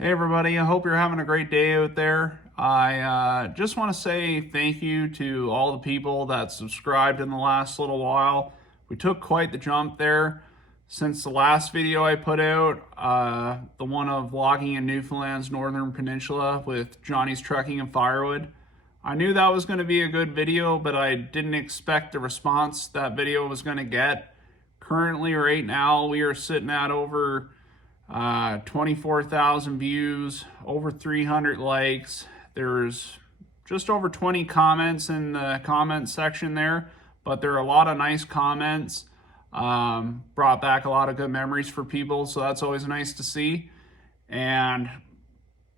Hey everybody, I hope you're having a great day out there. I just want to say thank you to all the people that subscribed in the last little while. We took quite the jump there since the last video I put out, the one of vlogging in Newfoundland's Northern Peninsula with Johnny's Trucking and Firewood. I knew that was going to be a good video, but I didn't expect the response that video was going to get. Currently, right now, we are sitting at over 24,000 views, over 300 likes. There's just over 20 comments in the comment section there, but there are a lot of nice comments. Brought back a lot of good memories for people, so that's always nice to see. And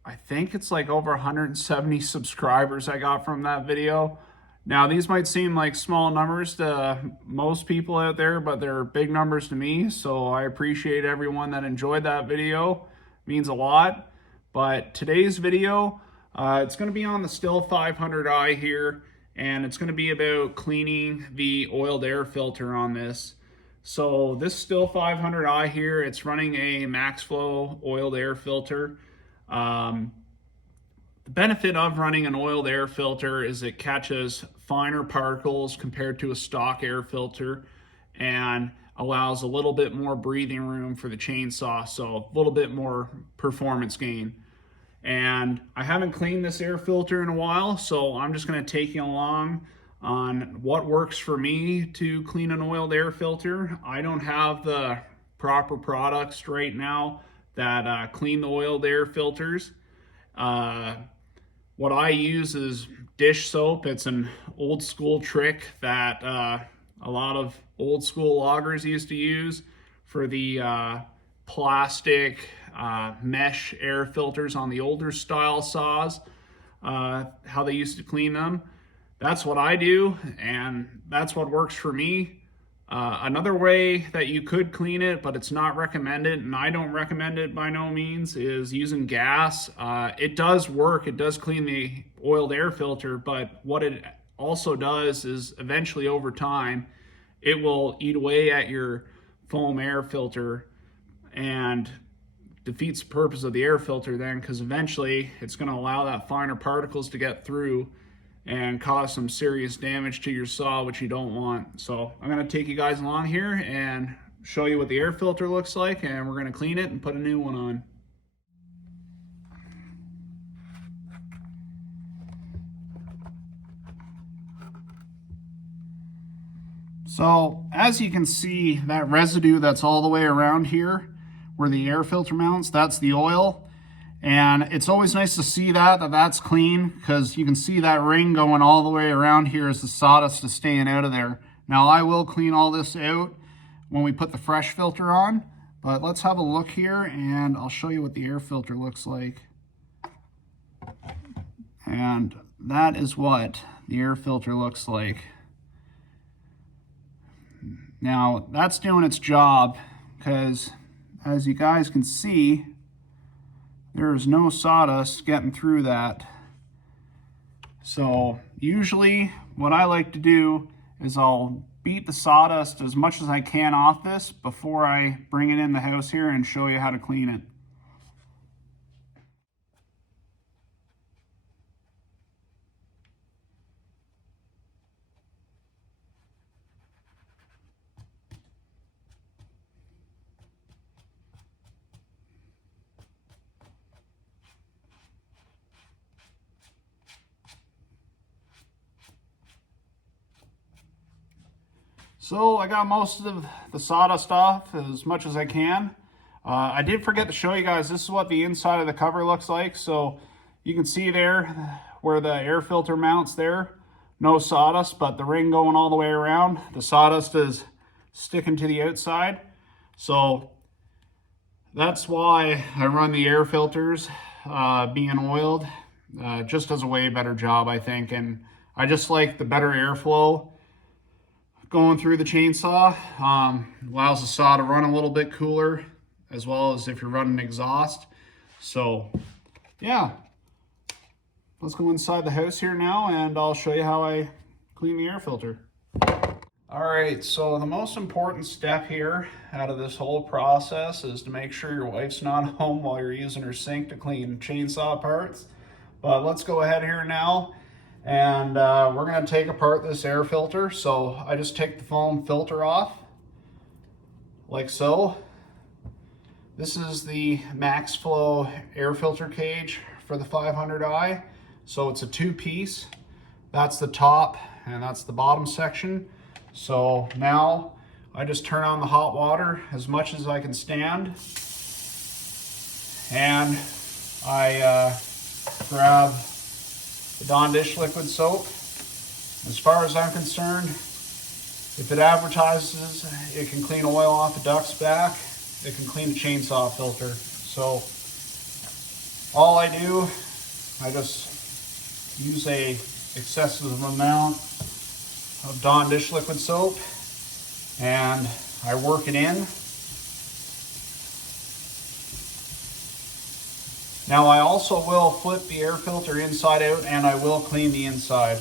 I think it's like over 170 subscribers I got from that video. Now, these might seem like small numbers to most people out there, but they're big numbers to me. So I appreciate everyone that enjoyed that video. It means a lot. But today's video, it's going to be on the Stihl 500i here, and it's going to be about cleaning the oiled air filter on this. So this Stihl 500i here, it's running a MaxFlow oiled air filter. The benefit of running an oiled air filter is it catches finer particles compared to a stock air filter and allows a little bit more breathing room for the chainsaw, so a little bit more performance gain. And I haven't cleaned this air filter in a while, so I'm just going to take you along on what works for me to clean an oiled air filter. I don't have the proper products right now that clean the oiled air filters. What I use is dish soap. It's an old school trick that a lot of old school loggers used to use for the plastic mesh air filters on the older style saws, how they used to clean them. That's what I do, and that's what works for me. Another way that you could clean it, but it's not recommended, and I don't recommend it by no means, is using gas. It does work, it does clean the oiled air filter, but what it also does is eventually over time, it will eat away at your foam air filter and defeats the purpose of the air filter then, because eventually it's going to allow that finer particles to get through and cause some serious damage to your saw, which you don't want. So I'm going to take you guys along here and show you what the air filter looks like, and we're going to clean it and put a new one on. So as you can see, that residue that's all the way around here where the air filter mounts, that's the oil. And it's always nice to see that's clean, because you can see that ring going all the way around here as the sawdust is staying out of there. Now I will clean all this out when we put the fresh filter on, but let's have a look here and I'll show you what the air filter looks like. And that is what the air filter looks like. Now that's doing its job, because as you guys can see, there is no sawdust getting through that. So usually what I like to do is I'll beat the sawdust as much as I can off this before I bring it in the house here and show you how to clean it. So I got most of the sawdust off as much as I can. I did forget to show you guys, this is what the inside of the cover looks like. So you can see there where the air filter mounts there, no sawdust, but the ring going all the way around, the sawdust is sticking to the outside. So that's why I run the air filters being oiled. Just does a way better job, I think. And I just like the better airflow going through the chainsaw. Allows the saw to run a little bit cooler, as well as if you're running exhaust. So yeah, let's go inside the house here now and I'll show you how I clean the air filter. All right, so the most important step here out of this whole process is to make sure your wife's not home while you're using her sink to clean chainsaw parts. But let's go ahead here now, and we're going to take apart this air filter. So I just take the foam filter off, like so. This is the MaxFlow air filter cage for the 500i. So it's a two-piece. That's the top and that's the bottom section. So now I just turn on the hot water as much as I can stand, and I grab the Dawn dish liquid soap. As far as I'm concerned, if it advertises it can clean oil off a duck's back, it can clean a chainsaw filter. So all I do, I just use a excessive amount of Dawn dish liquid soap and I work it in. Now I also will flip the air filter inside out and I will clean the inside.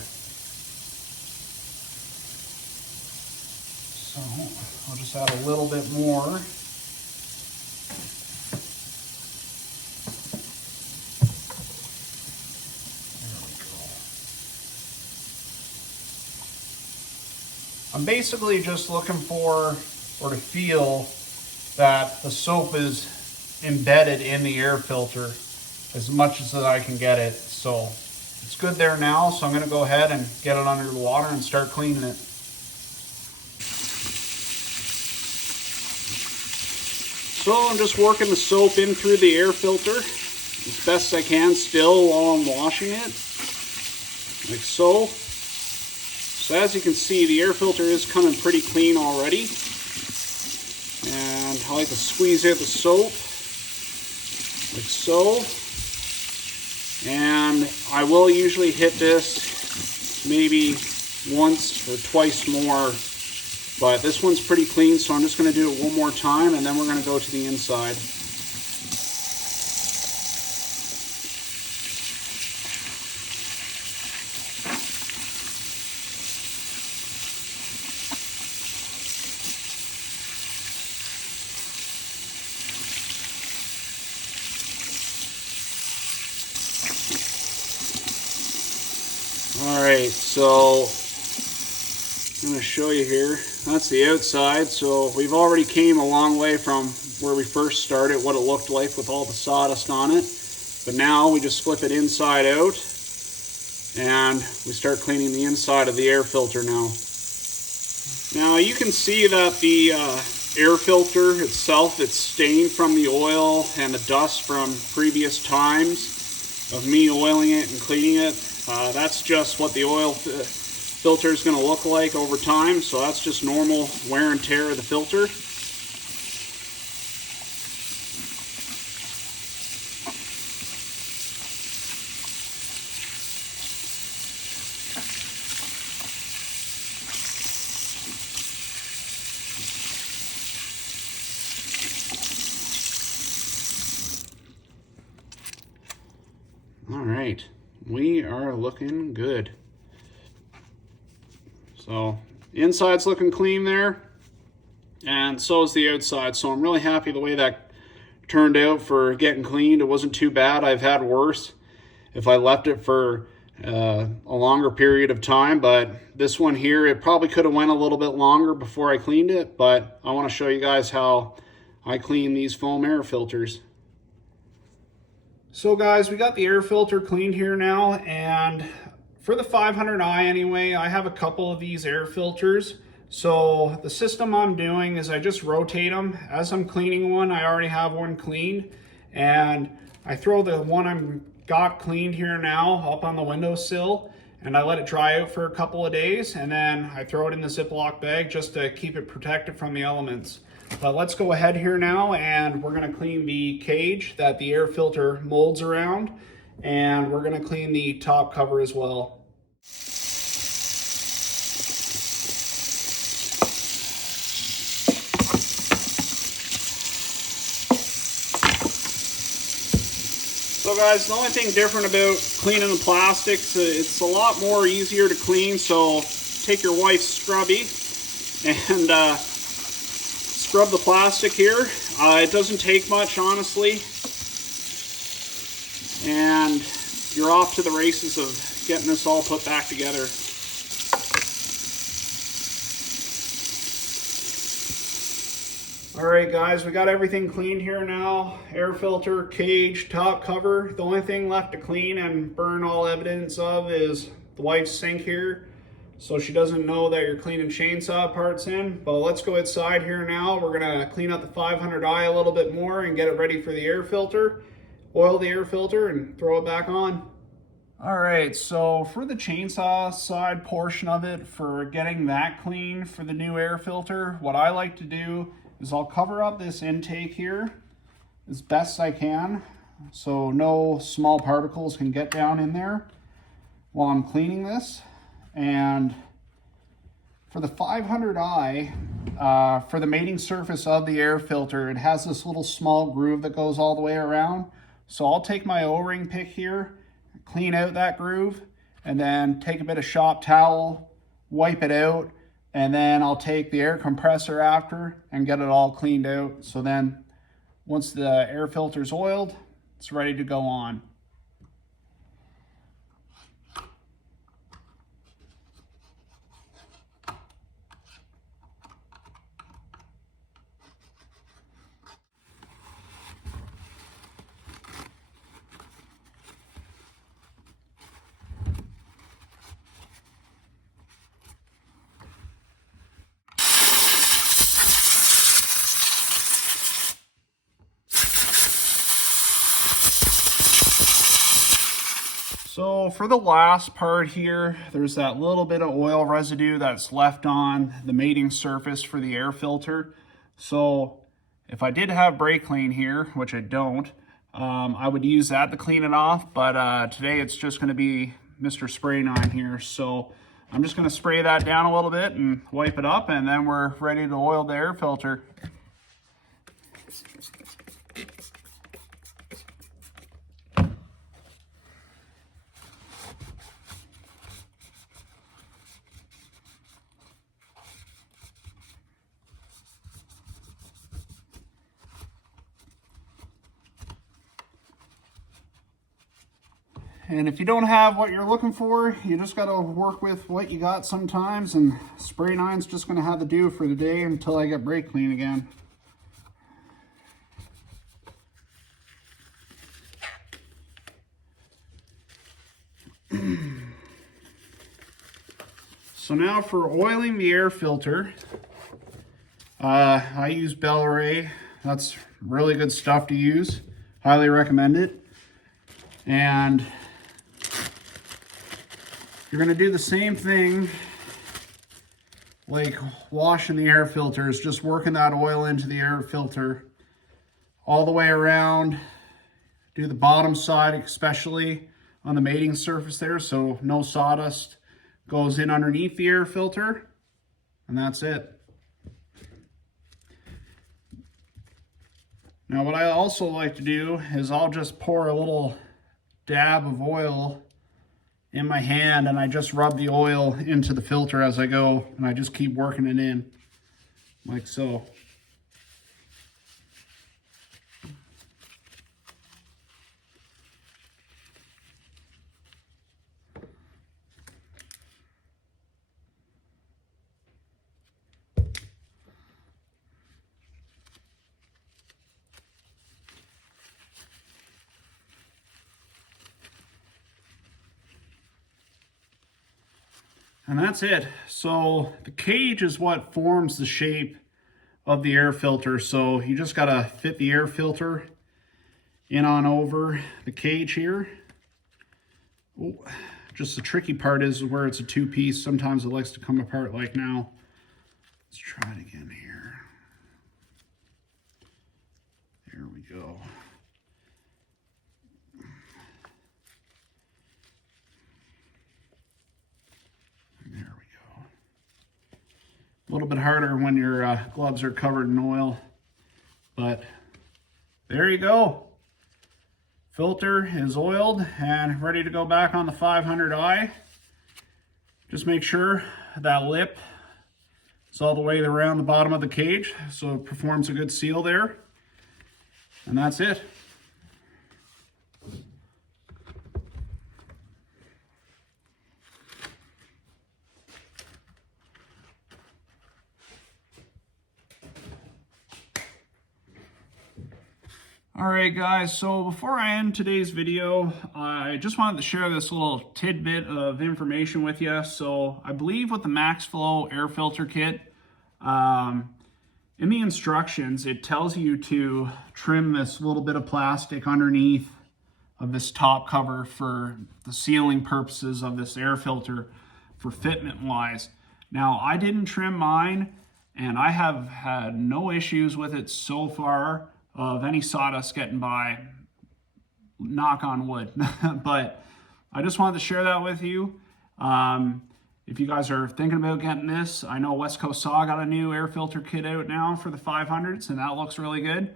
So I'll just add a little bit more. I'm basically just looking for, or to feel, that the soap is embedded in the air filter as much as I can get it. So it's good there now, so I'm going to go ahead and get it under the water and start cleaning it. So I'm just working the soap in through the air filter as best I can still while I'm washing it, like so. So as you can see, the air filter is coming pretty clean already. And I like to squeeze out the soap, like so. And I will usually hit this maybe once or twice more. But this one's pretty clean, so I'm just going to do it one more time, and then we're going to go to the inside. Alright, so I'm going to show you here. That's the outside, so we've already came a long way from where we first started, what it looked like with all the sawdust on it. But now we just flip it inside out and we start cleaning the inside of the air filter now. Now you can see that the air filter itself, it's stained from the oil and the dust from previous times of me oiling it and cleaning it. That's just what the oil filter is going to look like over time, so that's just normal wear and tear of the filter. All right, we are looking good. So inside's looking clean there, and so is the outside. So I'm really happy the way that turned out for getting cleaned. It wasn't too bad. I've had worse if I left it for a longer period of time, but this one here, it probably could have went a little bit longer before I cleaned it, but I want to show you guys how I clean these foam air filters. So guys, we got the air filter cleaned here now, and for the 500i anyway, I have a couple of these air filters. So the system I'm doing is I just rotate them. As I'm cleaning one, I already have one cleaned, and I throw the one I'm got cleaned here now up on the windowsill, and I let it dry out for a couple of days, and then I throw it in the Ziploc bag just to keep it protected from the elements. But let's go ahead here now, and we're going to clean the cage that the air filter molds around, and we're going to clean the top cover as well. So guys, the only thing different about cleaning the plastics, it's a lot more easier to clean. So take your wife's scrubby and scrub the plastic here. It doesn't take much, honestly, and you're off to the races of getting this all put back together. Alright guys, we got everything cleaned here now. Air filter, cage, top cover. The only thing left to clean and burn all evidence of is the wife's sink here, so she doesn't know that you're cleaning chainsaw parts in. But let's go inside here now. We're going to clean up the 500i a little bit more and get it ready for the air filter. Oil the air filter and throw it back on. Alright, so for the chainsaw side portion of it, for getting that clean for the new air filter, what I like to do is I'll cover up this intake here as best I can so no small particles can get down in there while I'm cleaning this. And for the 500i, for the mating surface of the air filter, it has this little small groove that goes all the way around. So I'll take my O-ring pick here, clean out that groove, and then take a bit of shop towel, wipe it out, and then I'll take the air compressor after and get it all cleaned out. So then once the air filter's oiled, it's ready to go on. So for the last part here, there's that little bit of oil residue that's left on the mating surface for the air filter. So if I did have brake clean here, which I don't, I would use that to clean it off. But today it's just going to be Mr. Spray 9 here. So I'm just going to spray that down a little bit and wipe it up, and then we're ready to oil the air filter. And if you don't have what you're looking for, you just got to work with what you got sometimes, and Spray 9's just going to have to do for the day until I get brake clean again. So now for oiling the air filter, I use Bel-Ray. That's really good stuff to use. Highly recommend it. And you're going to do the same thing like washing the air filters, just working that oil into the air filter all the way around. Do the bottom side, especially on the mating surface there, so no sawdust goes in underneath the air filter, and that's it. Now what I also like to do is I'll just pour a little dab of oil in my hand, and I just rub the oil into the filter as I go, and I just keep working it in like so. And that's it. So the cage is what forms the shape of the air filter. So you just gotta fit the air filter in on over the cage here. Oh, just the tricky part is where it's a two-piece. Sometimes it likes to come apart like now. Let's try it again here. There we go. There we go. A little bit harder when your gloves are covered in oil, but there you go. Filter is oiled and ready to go back on the 500i. Just make sure that lip It's all the way around the bottom of the cage, so it performs a good seal there. And that's it. Alright guys, so before I end today's video, I just wanted to share this little tidbit of information with you. So I believe with the MaxFlow air filter kit, in the instructions it tells you to trim this little bit of plastic underneath of this top cover for the sealing purposes of this air filter for fitment wise. Now I didn't trim mine and I have had no issues with it so far of any sawdust getting by, knock on wood. But I just wanted to share that with you. If you guys are thinking about getting this, I know West Coast Saw got a new air filter kit out now for the 500s, and that looks really good.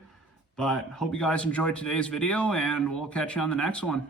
But hope you guys enjoyed today's video, and we'll catch you on the next one.